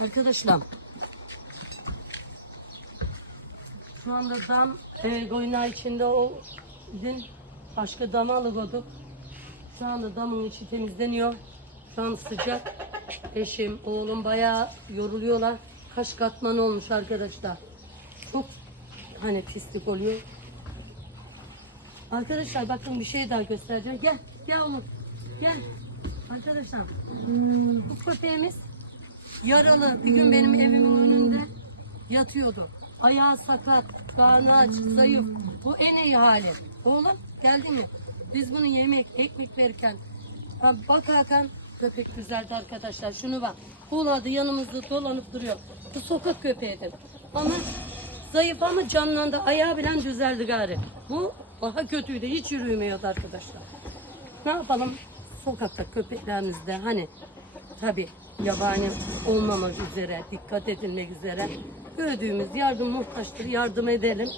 Arkadaşlar. Şu anda dam e, koyuna içinde o dün başka dama alıkoyduk. Şu anda damın içi temizleniyor. Şu an sıcak. Eşim, oğlum bayağı yoruluyorlar. Kaş katman olmuş arkadaşlar. Çok hani pislik oluyor. Arkadaşlar bakın bir şey daha göstereceğim. Gel, gel oğlum. Gel. Arkadaşlar bu köpeğimiz yaralı. Bir gün benim evimin önünde yatıyordu. Ayağı sakat, karnı aç, zayıf. Bu en iyi hali. Oğlum geldi mi? Biz bunu yemek, ekmek verirken bak Hakan köpek güzeldi arkadaşlar. Şunu bak. Huladı yanımızda dolanıp duruyor. Bu sokak köpeğidir. Ama zayıf ama canlandı. Ayağı bilen düzeldi gari. Bu daha kötüydü. Hiç yürüyemiyordu arkadaşlar. Ne yapalım? Sokakta köpeklerimizde hani tabi yabani olmamak üzere, dikkat edilmek üzere gördüğümüz yardım muhtaçtır, yardım edelim.